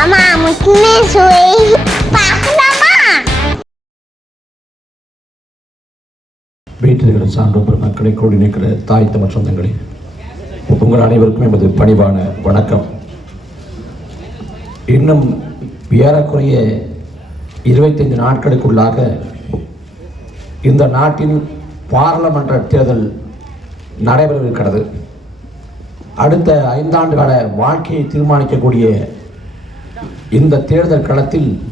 அம்மா முக்கியமே சுவை பார்க்கலாமா வீட்டில் இருக்கிற சான்றோர் மக்களை கூடி தாய் தமிழ் சொந்தங்களே உங்கள் அனைவருக்கும் எமது பணிவான வணக்கம் இன்னும் ஏறக்குறைய இருபத்தைந்து நாட்களுக்குள்ளாக இந்த நாட்டின் பாராளுமன்ற தேர்தல் நடைபெறவிருக்கிறது அடுத்த ஐந்தாண்டு கால வாழ்க்கையை தீர்மானிக்கக்கூடிய இந்த தேர்தல் களத்தில்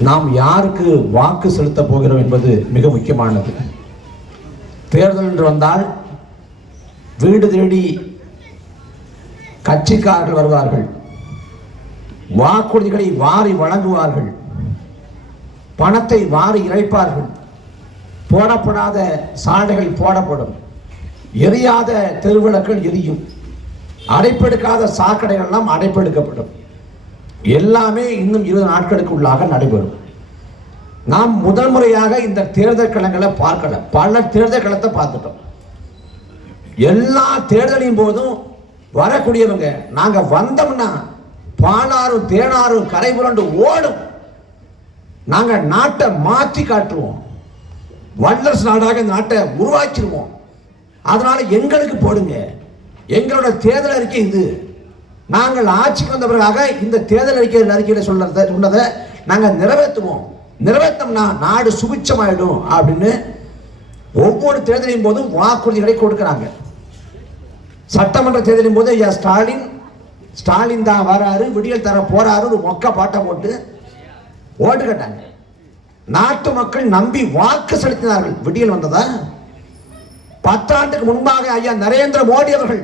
நாம் யாருக்கு வாக்கு செலுத்தப் போகிறோம் என்பது மிக முக்கியமானது. தேர்தல் என்று வந்தால் வீடு தேடி கட்சிக்காரர்கள் வருவார்கள். வாக்குறுதிகளை வாரி வழங்குவார்கள். பணத்தை வாரி இறைப்பார்கள். போடப்படாத சாலைகள் போடப்படும். எரியாத தெருவிளக்கள் எரியும். அடைப்பெடுக்காத சாக்கடைகள் எல்லாம் அடைப்பெடுக்கப்படும். எல்லாமே இன்னும் இருபது நாட்களுக்குள்ளாக நடைபெறும். நாம் முதல் முறையாக இந்த தேர்தல் களங்களை பார்க்கல. பல தேர்தல் களத்தை பார்த்துட்டோம். எல்லா தேர்தலையும் போதும் வரக்கூடியவங்க நாங்கள் வந்தோம்னா பாலாறும் தேனாரும் கரை புரண்டு ஓடும். நாங்கள் நாட்டை மாற்றி காட்டுவோம். வல்லரசு நாடாக இந்த நாட்டை உருவாக்கிடுவோம். அதனால எங்களுக்கு போடுங்க. எங்களோட தேர்தல் அறிக்கை இது. நாங்கள் ஆட்சிக்கு வந்த பிறகாக இந்த தேர்தல் அறிக்கை அறிக்கையில் சொல்றத சொன்னதை நாங்கள் நிறைவேற்றுவோம். நிறைவேற்றோம்னா நாடு சுபிச்சமாயிடும் அப்படின்னு ஒவ்வொரு தேர்தலின் போதும் வாக்குறுதிகளை கொடுக்குறாங்க. சட்டமன்ற தேர்தலின் போது ஐயா ஸ்டாலின் ஸ்டாலின் தான் வராரு விடியல் தர போறாரு ஒரு மொக்க பாட்டை போட்டு ஓட்டு கேட்டாங்க. நாட்டு மக்கள் நம்பி வாக்கு செலுத்தினார்கள். விடியல் வந்ததா? பத்தாண்டுக்கு முன்பாக ஐயா நரேந்திர மோடி அவர்கள்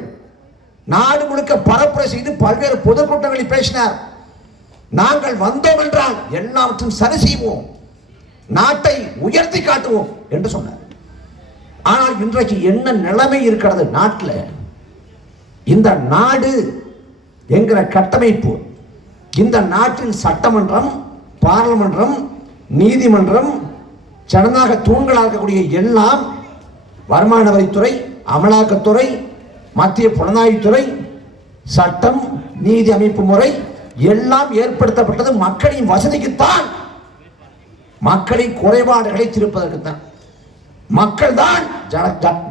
நாடு முழுக்க பரப்புரை செய்து பல்வேறு பொதுக்கூட்டங்களில் பேசினார். நாங்கள் வந்தோம் என்றால் எல்லாவற்றும் சரி செய்வோம். நாட்டை உயர்த்தி காட்டுவோம் என்று சொன்னார். ஆனால் இன்றைக்கு என்ன நிலைமை இருக்கிறது நாட்டில்? இந்த நாடு என்கிற கட்டமைப்பு இந்த நாட்டின் சட்டமன்றம் பாராளுமன்றம் நீதிமன்றம் ஜனநாயக தூண்களாக இருக்கக்கூடிய எல்லாம் வருமான வரித்துறை அமலாக்கத்துறை மத்திய புலனாய்வுத்துறை சட்டம் நீதி அமைப்பு முறை எல்லாம் ஏற்படுத்தப்பட்டது. மக்களின் வசதிக்குத்தான் மக்களின் குறைபாடுகளை திருப்பதற்குத்தான். மக்கள் தான்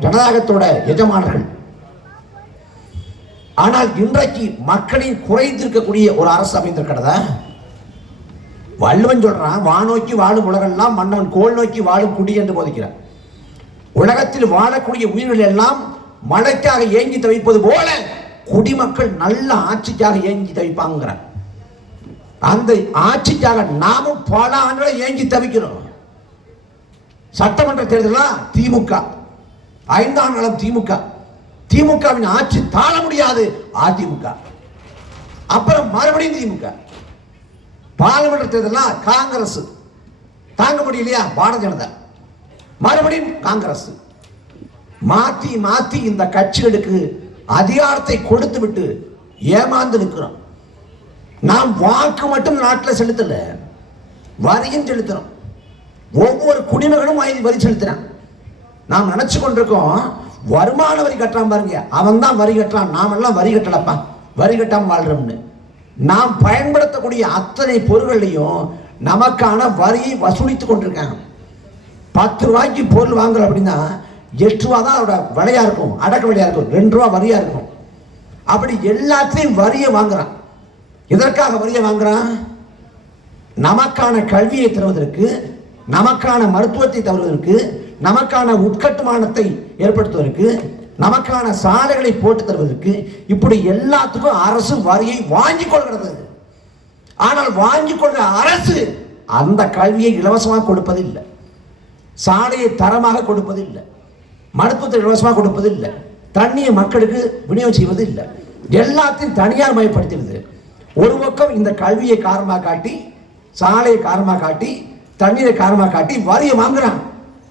ஜனநாயகத்தோட எஜமானர்கள். ஆனால் இன்றைக்கு மக்களின் குறைந்திருக்கக்கூடிய ஒரு அரசு அமைந்திருக்கிறதா? வள்ளுவன் சொல்றான் வானோக்கி வாழும் உலகெல்லாம் மன்னன் கோல் நோக்கி வாழும் குடி என்று போதிக்கிறார். உலகத்தில் வாழக்கூடிய உயிர்கள் எல்லாம் மழைக்காக ஏங்கி தவிப்பது போல குடிமக்கள் நல்ல ஆட்சிக்காக ஏங்கி தவிப்பாங்கிற. அந்த ஆட்சிக்காக நாமும் பல ஆண்டுகளை ஏங்கி தவிக்கிறோம். சட்டமன்ற தேர்தலா திமுக. ஐந்தாம் காலம் திமுக. திமுகவின் ஆட்சி தாழ முடியாது அதிமுக. அப்புறம் மறுபடியும் திமுக. பாராளுமன்ற தேர்தலா காங்கிரஸ். தாங்க முடியலையா? பாரதிய ஜனதா. மறுபடியும் காங்கிரஸ். மாத்தி மாத்தி இந்த கட்சிகளுக்கு அதிகாரத்தை கொடுத்து விட்டு ஏமாந்து நிற்கிறோம். நாம் வாக்கு மட்டும் நாட்டில் செலுத்தல வரியும் செலுத்துறோம். ஒவ்வொரு குடிமகனும் வரி வரி செலுத்துறான். நாம் நினைச்சு கொண்டிருக்கோம் வருமான வரி கட்டுறான் பாருங்க. அவன் தான் வரி கட்டுறான். நாமெல்லாம் வரி கட்டலப்பா. வரி கட்டாம வாழ்றோம்னு. நாம் பயன்படுத்தக்கூடிய அத்தனை பொருள்களையும் நமக்கான வரியை வசூலித்து கொண்டிருக்காங்க. பத்து ரூபாய்க்கு பொருள் வாங்குறோம் அப்படின்னா எட்டு ரூபா தான் அதோட விலையா இருக்கும் அடக்க விலையா இருக்கும் ரெண்டு ரூபா வரியா இருக்கும். அப்படி எல்லாத்தையும் வரியை வாங்குறான். எதற்காக வரியை வாங்குறான்? நமக்கான கல்வியை தருவதற்கு நமக்கான மருத்துவத்தை தருவதற்கு நமக்கான உட்கட்டுமானத்தை ஏற்படுத்துவதற்கு நமக்கான சாலைகளை போட்டு தருவதற்கு இப்படி எல்லாத்துக்கும் அரசு வரியை வாங்கி கொள்கிறது. ஆனால் வாங்கி கொள்கிற அரசு அந்த கல்வியை இலவசமாக கொடுப்பதில்லை. சாலையை தரமாக கொடுப்பதில்லை. மருத்துவத்தை இலவசமாக கொடுப்பது இல்லை தண்ணியை மக்களுக்கு விநியோகம் செய்வது இல்லை எல்லாத்தையும் தனியார் மயப்படுத்திடுது ஒரு பக்கம் இந்த கல்வியை காரணமாக காட்டி சாலையை காரணமாக காட்டி தண்ணீரை காரணமாக காட்டி வரியை வாங்குறான்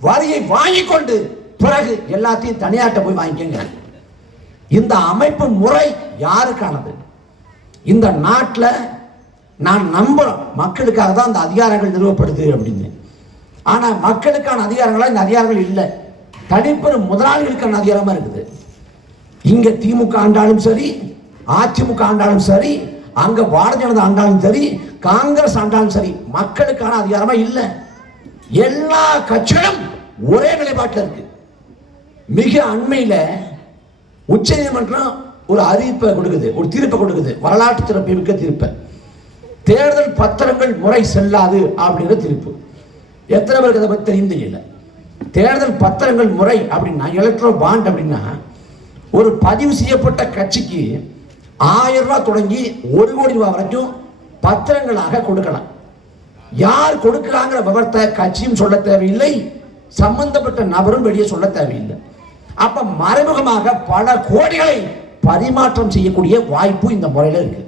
வரியை வாங்கி கொண்டு பிறகு எல்லாத்தையும் தனியார்ட்ட போய் வாங்கிக்கங்க இந்த அமைப்பு முறை யாருக்கானது? இந்த நாட்டில் நான் நம்புகிறோம் மக்களுக்காக தான் அந்த அதிகாரங்கள் நிறுவப்படுது அப்படின்னு. ஆனால் மக்களுக்கான அதிகாரங்களாக இந்த அதிகாரங்கள் இல்லை. தனிப்பெரும் முதலாளிகளுக்கான அதிகாரமா இருக்குது. இங்க திமுக ஆண்டாலும் சரி அதிமுக ஆண்டாலும் சரி அங்க பாரதிய ஜனதா ஆண்டாலும் சரி காங்கிரஸ் ஆண்டாலும் சரி மக்களுக்கான அதிகாரமா இல்லை. எல்லா கட்சிகளும் ஒரே நிலைப்பாட்டில் இருக்கு. மிக அண்மையில உச்சநீதிமன்றம் ஒரு அறிவிப்பை கொடுக்குது ஒரு தீர்ப்பை கொடுக்குது வரலாற்று சிறப்பு மிக்க தீர்ப்பை. தேர்தல் பத்திரங்கள் முறை செல்லாது அப்படிங்கிற தீர்ப்பு. எத்தனை பேருக்கு அதை பற்றி தெரியும் தெரியல. தேர்தல் பத்திரங்கள் முறை அப்படின்னா எலக்ட்ரோ பாண்ட் அப்படின்னா ஒரு பதிவு செய்யப்பட்ட கட்சிக்கு ஆயிரம் ரூபா தொடங்கி ஒரு கோடி ரூபா வரைக்கும் பத்திரங்களாக கொடுக்கலாம். யார் கொடுக்கிறாங்கிற விவரத்தை கட்சியும் சொல்ல தேவையில்லை சம்பந்தப்பட்ட நபரும் வெளியே சொல்ல தேவையில்லை. அப்ப மறைமுகமாக பல கோடிகளை பரிமாற்றம் செய்யக்கூடிய வாய்ப்பு இந்த முறையில இருக்கு.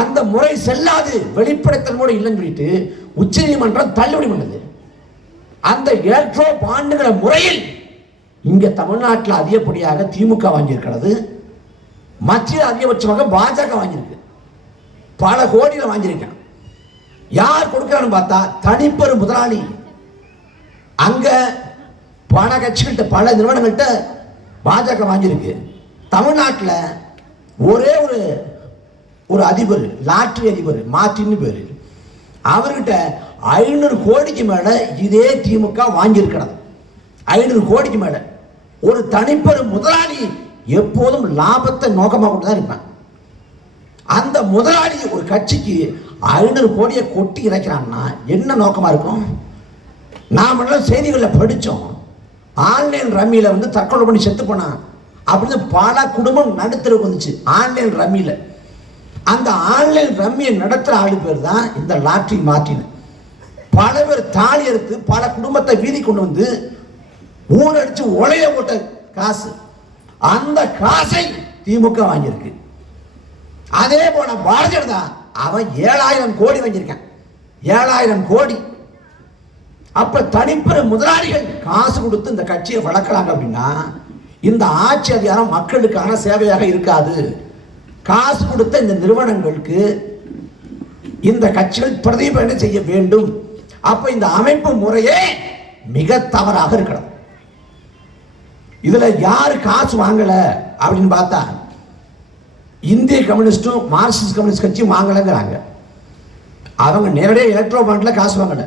அந்த முறை செல்லாது வெளிப்படைத்தன்மோடு இல்லைன்னு சொல்லிட்டு உச்சநீதிமன்றம் தள்ளுபடி பண்ணுது. அந்த எலக்ட்ரோ பாண்டுகிற முறையில் இங்க தமிழ்நாட்டில் அதிகப்படியாக திமுக வாங்கியிருக்கிறது. மத்திய அதிகபட்சமாக பாஜக வாங்கியிருக்கு. பல கோடியில் வாங்கியிருக்கேன் யார் கொடுக்குறான்னு பார்த்தா தனிப்பெரும் முதலாளி. அங்க பல கட்சிகள்கிட்ட பல நிறுவனங்கள்கிட்ட பாஜக வாங்கியிருக்கு. தமிழ்நாட்டில் ஒரே ஒரு ஒரு அதிபர் லாட்ரி அதிபர் மாற்றின்னு பேர். அவர்கிட்ட ஐநூறு கோடிக்கு மேலே இதே திமுக வாங்கியிருக்கிறது. ஐநூறு கோடிக்கு மேலே. ஒரு தனிப்பெரும் முதலாளி எப்போதும் லாபத்தை நோக்கமாக கொண்டு தான் இருப்பான். அந்த முதலாளி ஒரு கட்சிக்கு ஐநூறு கோடியை கொட்டி இறைக்கிறான்னா என்ன நோக்கமாக இருக்கும்? நாம் எல்லாம் செய்திகளில் படித்தோம் ஆன்லைன் ரம்மியில் வந்து தற்கொலை பண்ணி செத்து போனான். அப்படின்னு பல குடும்பம் நடுத்தருக்கு வந்துச்சு. ஆன்லைன் ரம்மியில். அந்த ஆன்லைன் ரம்மியை நடத்துகிற ஆளு பேர் தான் இந்த லாட்ரி மார்ட்டின். பல பேர் தாலி எடுத்து பல குடும்பத்தை வீதி கொண்டு வந்து ஊரடிச்சு உலைய போட்ட காசு. அந்த காசை திமுக வாங்கியிருக்கு. அதே போல பாரதிய ஜனதா அவன் ஏழாயிரம் கோடி வாங்கியிருக்கான். ஏழாயிரம் கோடி. அப்ப தனிப்பெரும் முதலாளிகள் காசு கொடுத்து இந்த கட்சியை வளர்க்கறாங்க அப்படின்னா இந்த ஆட்சி அதிகாரம் மக்களுக்கான சேவையாக இருக்காது. காசு கொடுத்த இந்த நிறுவனங்களுக்கு இந்த கட்சிகள் பிரதிபலனை செய்ய வேண்டும்? அப்ப இந்த அமைப்பு முறையே மிக தவறாக இருக்கணும். இதுல யாரு காசு வாங்கல அப்படின்னு பார்த்தா இந்திய கம்யூனிஸ்டும் மார்க்சிஸ்ட் கம்யூனிஸ்ட் கட்சியும் வாங்கலைங்கிறாங்க. அவங்க நேரடியாக எலக்ட்ரோ பாண்டில் காசு வாங்கல.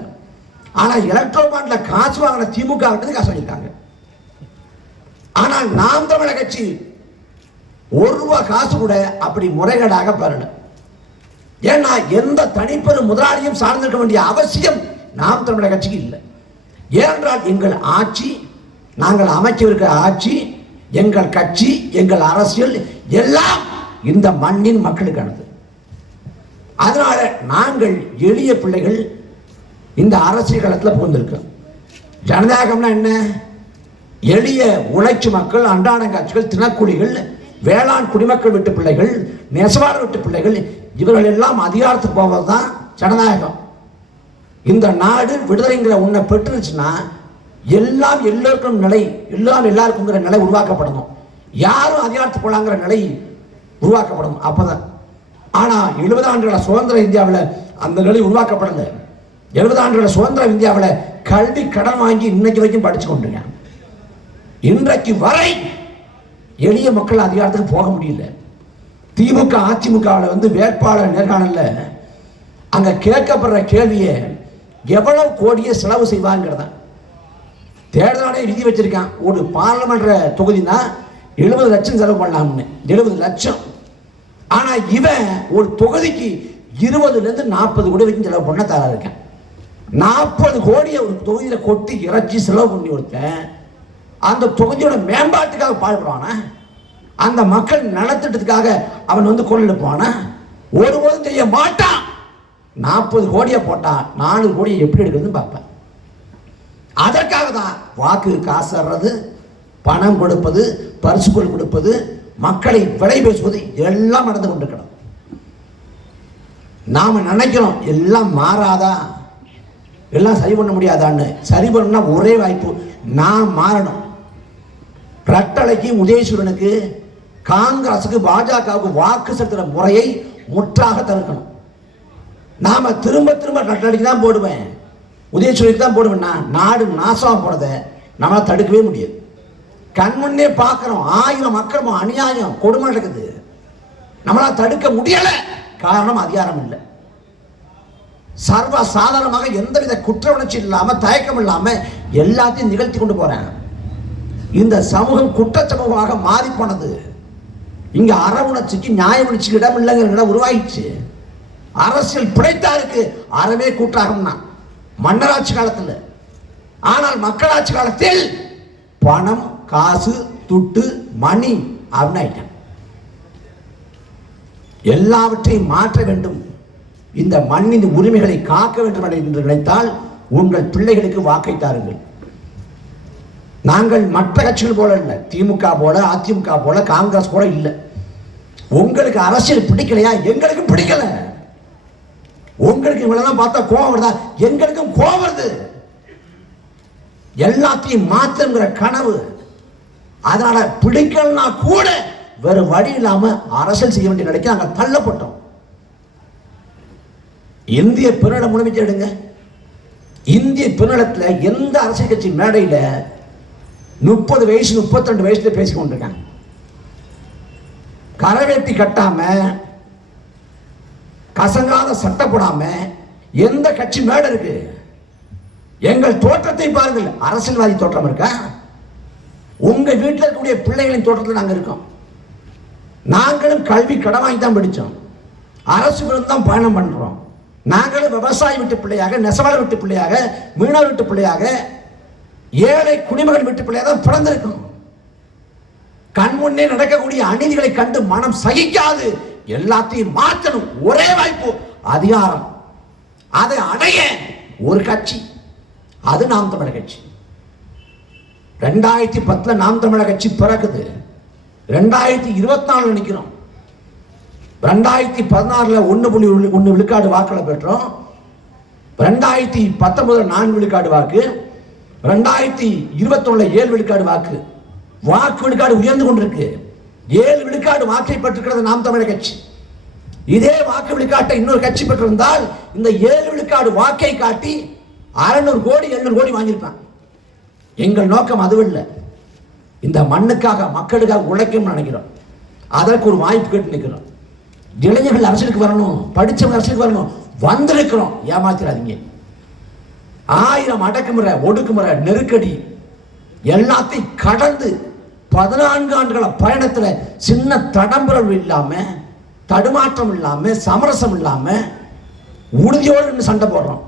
ஆனால் எலக்ட்ரோ பாண்டில் காசு வாங்கின திமுக காசு வாங்கியிருக்காங்க. ஆனால் நாம் தமிழக கட்சி ஒரு ரூபா காசு கூட அப்படி முறைகேடாக பெறல. ஏன்னா எந்த தனிப்பெரும் முதலாளியும் சார்ந்திருக்க வேண்டிய அவசியம் நாம் தமிழக கட்சிக்கு இல்லை. ஏனென்றால் எங்கள் ஆட்சி நாங்கள் அமைச்சிருக்கிற ஆட்சி எங்கள் கட்சி எங்கள் அரசியல் எல்லாம் இந்த மண்ணின் மக்களுக்கானது. அதனால நாங்கள் எளிய பிள்ளைகள் இந்த அரசியல் களத்தில் புகுந்திருக்கோம் ஜனநாயகம்னா என்ன? எளிய உழைச்சி மக்கள் அன்றாட காட்சிகள் தினக்கூலிகள் வேளாண் குடிமக்கள் விட்டு பிள்ளைகள் நெசவாளர் வீட்டு பிள்ளைகள் இவர்கள் எல்லாம் அதிகாரத்துக்கு போவது தான் ஜனநாயகம். இந்த நாடு விடுதலைங்கிற உன்னை பெற்றுச்சுன்னா எல்லாம் எல்லோருக்கும் நிலை எல்லாம் எல்லாருக்குங்கிற நிலை உருவாக்கப்படணும். யாரும் அதிகாரத்துக்கு போலாங்கிற நிலை உருவாக்கப்படணும் அப்போதான். ஆனால் எழுபது ஆண்டுகள சுதந்திர இந்தியாவில் அந்த நிலை உருவாக்கப்படலை. எழுபது ஆண்டுகள சுதந்திர இந்தியாவில் கல்வி கடன் வாங்கி இன்னைக்கு வரைக்கும் படிச்சு கொண்டுங்க இன்றைக்கு வரை எளிய மக்கள் அதிகாரத்துக்கு போக முடியல. திமுக அதிமுகவில் வந்து வேட்பாளர் நேர்காணலில். அங்கே கேட்கப்படுற கேள்வியை எவ்வளவு கோடியை செலவு செய்வாங்கிறத. தேர்தல் ஆணையம் எழுதி வச்சிருக்கான். ஒரு பாராளுமன்ற தொகுதினா எழுபது லட்சம் செலவு பண்ணலாம்னு. எழுபது லட்சம். ஆனா இவன் ஒரு தொகுதிக்கு இருபதுல இருந்து நாற்பது கோடி வரைக்கும் செலவு பண்ண தயாரா இருக்கேன். நாற்பது கோடியை ஒரு தொகுதியில கொட்டி இறைச்சி செலவு பண்ணி கொடுத்தேன். அந்த தொகுதியோட மேம்பாட்டுக்காக பாடுபடுவானா? அந்த மக்கள் நலத்திட்டத்துக்காக அவன் வந்து குரல் எழுப்புவானா ஒருபோதும் செய்ய மாட்டான். நாற்பது கோடியை போட்டால் நாலு கோடியை எப்படி எடுக்கிறதுன்னு பார்ப்பேன். அதற்காக தான் வாக்கு காசுறது பணம் கொடுப்பது பரிசுகள் கொடுப்பது மக்களை விலை பேசுவது எல்லாம் நடந்து கொண்டிருக்கணும். நாம நினைக்கிறோம் எல்லாம் மாறாதா? எல்லாம் சரி பண்ண முடியாதான்னு. சரி பண்ணால் ஒரே வாய்ப்பு நான் மாறணும். ரட்டளைக்கு உதயசூரனுக்கு காங்கிரஸுக்கு பாஜகவுக்கு வாக்கு செலுத்துகிற முறையை முற்றாக தவிர்க்கணும் நாம் திரும்ப திரும்ப கட்டடிக்கு தான் போடுவேன். உதயசூரனுக்கு தான் போடுவேன். நாடு நாசமாக போகிறத நம்மளால் தடுக்கவே முடியாது. கண்முன்னே பார்க்குறோம். ஆயிரம் அக்கிரமம் அநியாயம் கொடுமை நடக்குது. நம்மளால் தடுக்க முடியலை. காரணம் அதிகாரம் இல்லை. சர்வ சாதாரணமாக எந்தவித குற்ற உணர்ச்சி இல்லாமல் தயக்கம் இல்லாமல் எல்லாத்தையும் நிகழ்த்தி கொண்டு போகிறேன் இந்த சமூகம் குற்ற சமூகமாக மாறி போனது அற உணர்ச்சிக்கு நியாய உணர்ச்சிக்கு இடம் இல்லைங்கிற இடம் உருவாயிடுச்சு. அரசியல் பிழைத்தாருக்கு அறவே கூட்டாகும்னா. மன்னராட்சி காலத்தில். ஆனால் மக்களாட்சி காலத்தில் பணம் காசு துட்டு மணி அப்படின்னு ஆயிட்டான் எல்லாவற்றையும் மாற்ற வேண்டும். இந்த மண்ணின் உரிமைகளை காக்க வேண்டும் என்று நினைத்தால் உங்கள் பிள்ளைகளுக்கு வாக்கை தாருங்கள். நாங்கள் மற்ற கட்சிகள் போல இல்லை. திமுக போல அதிமுக போல காங்கிரஸ் போல இல்லை. உங்களுக்கு அரசியல் பிடிக்கலையா? எங்களுக்கு பிடிக்கல. உங்களுக்கு இவ்வளவுதான் பார்த்தா கோவம் வருதா? எங்களுக்கும் கோவம் வருது. எல்லாத்தையும் மாற்றுங்கிற கனவு. அதனால பிடிக்கலனா கூட வேறு வழி இல்லாம அரசியல் செய்ய வேண்டிய நிலைக்கு நாங்கள் தள்ளப்பட்டோம். இந்திய பெருநில முழுமைக்கு எடுங்க. இந்திய பெருநிலத்தில் எந்த அரசியல் கட்சி மேடையில் முப்பது வயசு முப்பத்தி ரெண்டு வயசுல பேசிக்கொண்டிருக்காங்க. கரவேட்டி கட்டாம கசங்காத சட்டை போடாம எந்த கட்சி மேடை இருக்கு? எங்கள் தோற்றத்தை பாருங்கள். அரசியல்வாதி தோற்றம் இருக்கா? உங்க வீட்டில் இருக்கக்கூடிய பிள்ளைகளின் தோற்றத்தில் நாங்கள் இருக்கோம். நாங்களும் கல்வி கடன் வாங்கி தான் படித்தோம் அரசு தான் பயணம் பண்றோம். நாங்களும் விவசாய வீட்டு பிள்ளையாக நெசவாளர் வீட்டு பிள்ளையாக மீனவர் வீட்டு பிள்ளையாக ஏழை குடிமகன் வீட்டு பிள்ளையாக தான் பிறந்திருக்கோம். கண் முன்னே நடக்கக்கூடிய அநீதிகளை கண்டு மனம் சகிக்காது. எல்லாத்தையும் மாற்றணும். ஒரே வாய்ப்பு அதிகாரம். அதை அடைய ஒரு கட்சி. அது நாம் தமிழர் கட்சி. ரெண்டாயிரத்தி பத்தில் நாம் தமிழர் கட்சி பிறகுது ரெண்டாயிரத்தி இருபத்தி நாலு நினைக்கிறோம் ரெண்டாயிரத்தி பதினாறில் ஒன்று புள்ளி ஒன்று விழுக்காடு வாக்களை பெற்றோம். ரெண்டாயிரத்தி பத்தொன்பதில் நான்கு விழுக்காடு வாக்கு. ரெண்டாயிரத்தி இருபத்தொன்னில் ஏழு விழுக்காடு வாக்கு. வாக்கு விழுக்காடு உயர்ந்து கொண்டிருக்கு. ஏழு விழுக்காடு வாக்கை பெற்றிருக்கிறது நாம் தமிழர் கட்சி. இதே வாக்கு விழுக்காட்டை இன்னொரு கட்சி பெற்றிருந்தால் இந்த ஏழு விழுக்காடு வாக்கை காட்டி அறநூறு கோடி எழுநூறு கோடி வாங்கியிருப்பான் எங்கள் நோக்கம் அதுவும் இல்லை இந்த மண்ணுக்காக மக்களுக்காக உழைக்கணும்னு நினைக்கிறோம். அதற்கு ஒரு வாய்ப்பு கேட்டு நிற்கிறோம். இளைஞர்கள் அரசியலுக்கு வரணும் படித்தவங்க அரசியலுக்கு வரணும் வந்திருக்கிறோம். ஏமாத்திராதீங்க. ஆயிரம் அடக்குமுறை ஒடுக்குமுறை நெருக்கடி எல்லாத்தையும் கடந்து பதினான்கு ஆண்டுகள பயணத்தில் சின்ன தடம்புறல் இல்லாமல் தடுமாற்றம் இல்லாமல் சமரசம் இல்லாமல் உறுதியோடு சண்டை போடுறோம்.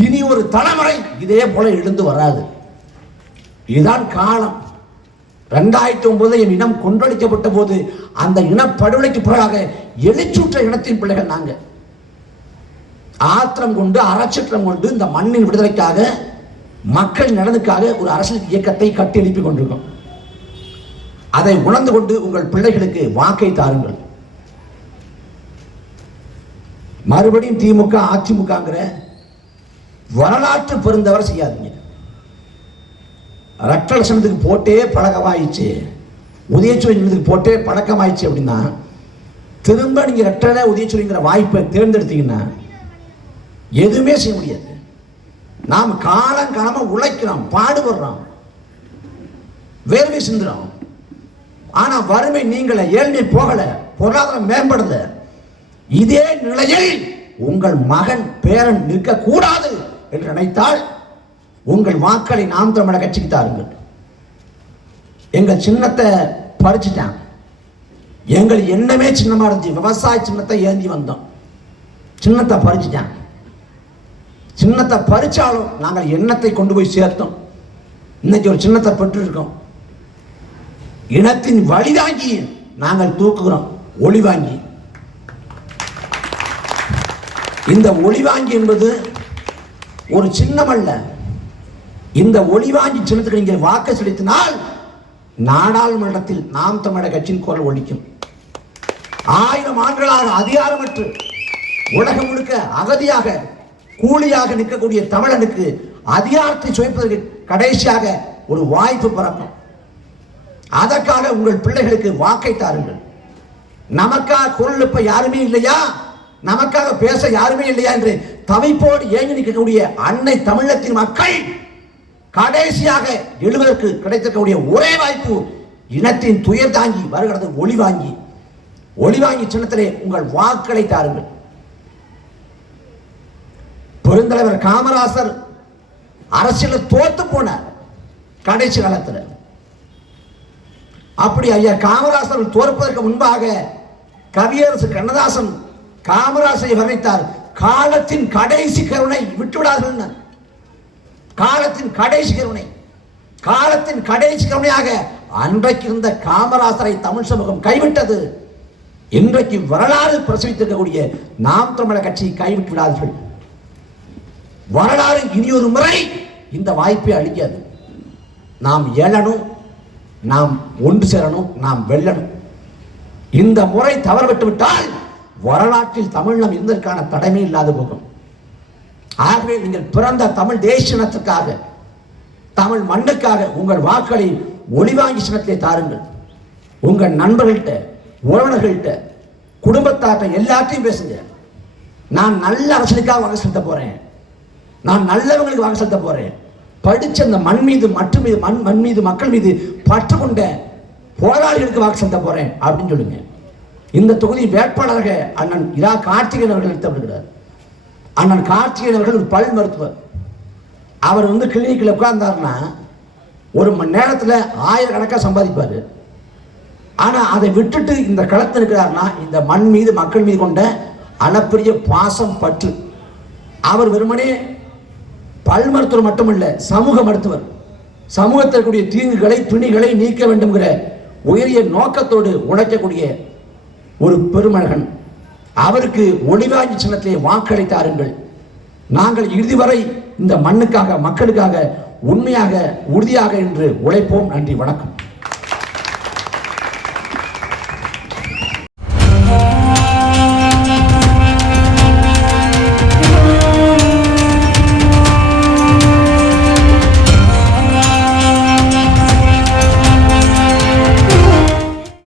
இனி ஒரு தலைமுறை இதே போல எழுந்து வராது. இதுதான் காலம். ரெண்டாயிரத்தி ஒன்பது என் இனம் கொன்றளிக்கப்பட்ட போது அந்த இனப்படுகொலைக்கு பிறகாக எழுச்சூற்ற இனத்தின் பிள்ளைகள் நாங்கள் ஆத்திரம் கொண்டு அறச்சற்றம் கொண்டு இந்த மண்ணின் விடுதலைக்காக மக்கள் நலனுக்காக ஒரு அரசியல் இயக்கத்தை கட்டி எழுப்பி கொண்டிருக்கோம். அதை உணர்ந்து கொண்டு உங்கள் பிள்ளைகளுக்கு வாக்கை தாருங்கள். மறுபடியும் திமுக அதிமுகங்கிற வரலாற்று பெருந்தவரை செய்யாதீங்க. ரத்த லட்சணத்துக்கு போட்டே பழக்கமாயிடுச்சு. உதயச்சொலிக்கு போட்டே பழக்கமாயிடுச்சு அப்படின்னா திரும்ப நீங்கள் ரெட்டலை உதயச்சொலிங்கிற வாய்ப்பை தேர்ந்தெடுத்தீங்கன்னா எதுவுமே செய்ய முடியாது. நாம் காலம் காலமாக உழைக்கிறோம் பாடுபடுறோம். வேர்வை சிந்துறோம். ஆனால் வறுமை நீங்கள ஏழ்மை போகலை பொருளாதாரம் மேம்படல இதே நிலையில் உங்கள் மகன் பேரன் நிற்கக்கூடாது என்று நினைத்தால் உங்கள் வாக்களை நாம் தமிழக கட்சிக்கு தாருங்கள். எங்கள் சின்னத்தை பறிச்சுட்டான். எங்கள் எண்ணமே சின்னமா இருந்துச்சு. விவசாய சின்னத்தை ஏந்தி வந்தோம். சின்னத்தை பறிச்சுட்டான். சின்னத்தை பறிச்சாலும் நாங்கள் எண்ணத்தை கொண்டு போய் சேர்த்தோம். இன்னைக்கு ஒரு சின்னத்தை பெற்றிருக்கோம். இனத்தின் வழிதாங்கி நாங்கள் தூக்குகிறோம். ஒளி வாங்கி. இந்த ஒளி வாங்கி என்பது ஒரு சின்னமல்ல. இந்த ஒளி வாங்கி சின்னத்துக்கு நீங்கள் வாக்கு செலுத்தினால் நாடாளுமன்றத்தில் நாம் தமிழக கட்சியின் குரல் ஒழிக்கும் ஆயிரம் ஆண்டுகளாக அதிகாரமற்று உலகம் முழுக்க அகதியாக கூலியாக நிற்கக்கூடிய தமிழனுக்கு அதிகாரத்தை சுவைப்பதற்கு கடைசியாக ஒரு வாய்ப்பு பிறக்கும். அதற்காக உங்கள் பிள்ளைகளுக்கு வாக்கை தாருங்கள். நமக்காக குரல் எழுப்ப யாருமே இல்லையா? நமக்காக பேச யாருமே இல்லையா என்று தவிப்போடு ஏங்கி நிற்கக்கூடிய அன்னை தமிழகத்தின் மக்கள் கடைசியாக எழுவதற்கு கிடைத்திருக்கக்கூடிய ஒரே வாய்ப்பு இனத்தின் துயர் தாங்கி வருகிறது ஒளி வாங்கி. ஒளி வாங்கி சின்னத்திலே உங்கள் வாக்களை தாருங்கள். பெருந்தலைவர் காமராசர் அரசியல தோத்து போனார் கடைசி காலத்தில். அப்படி ஐயா காமராசர் தோற்பதற்கு முன்பாக கவியரசு கண்ணதாசன் காமராசரை வர்ணித்தார். காலத்தின் கடைசி கருணை விட்டுவிடார்கள் காலத்தின் கடைசி கருணை. காலத்தின் கடைசி கருணையாக அன்றைக்கு இருந்த காமராசரை தமிழ் சமூகம் கைவிட்டது. இன்றைக்கு வரலாறு பிரசவித்திருக்கக்கூடிய நாம் தமிழர் கட்சியை கைவிட்டு விடாதீர்கள் வரலாறு இனியொரு முறை இந்த வாய்ப்பை அளிக்காது. நாம் எழணும் நாம் ஒன்று சேரணும் நாம் வெல்லணும். இந்த முறை தவறவிட்டு விட்டால் வரலாற்றில் தமிழம் இருந்ததற்கான தடைமை இல்லாது போகும். ஆகவே நீங்கள் பிறந்த தமிழ் தேசினத்துக்காக தமிழ் மண்ணுக்காக உங்கள் வாக்களை ஒளிவாங்கி சினத்தை தாருங்கள். உங்கள் நண்பர்கள்ட்ட உறவினர்கள்ட்ட குடும்பத்தார்ட்ட எல்லாத்தையும் பேசுங்க. நான் நல்ல அரசுக்காக வாங்க செலுத்த போறேன். நான் நல்லவங்களுக்கு வாங்க செலுத்த போறேன். படிச்ச அந்த மண் மீது மற்றும் மீது மண் மண் மீது மக்கள் மீது பற்று கொண்ட போராளிகளுக்கு வாக்கு சந்த போறேன் அப்படின்னு சொல்லுங்க. இந்த தொகுதி வேட்பாளராக அண்ணன் இரா கார்த்திகேயன் அவர்கள் நிறுத்தப்படுகிறார் அண்ணன் கார்த்திகேயன் அவர்கள் ஒரு பல் மருத்துவர். அவர் வந்து கிளினிக்கில் உட்கார்ந்தார்னா ஒரு மணி நேரத்தில் ஆயிரக்கணக்காக சம்பாதிப்பார். ஆனால் அதை விட்டுட்டு இந்த களத்தில் இருக்கிறார்னா இந்த மண் மீது மக்கள் மீது கொண்ட அளப்பரிய பாசம் பற்று. அவர் வெறுமனே பல் மருத்துவர் மட்டுமல்ல சமூக மருத்துவர். சமூகத்தில் கூடிய தீங்குகளை துணிகளை நீக்க வேண்டும்ங்கிற உயரிய நோக்கத்தோடு உழைக்கக்கூடிய ஒரு பெருமகன். அவருக்கு ஒளிவாங்கி சின்னத்திலே வாக்களித்தாருங்கள். நாங்கள் இறுதி வரை இந்த மண்ணுக்காக மக்களுக்காக உண்மையாக உறுதியாக என்று உழைப்போம். நன்றி வணக்கம்.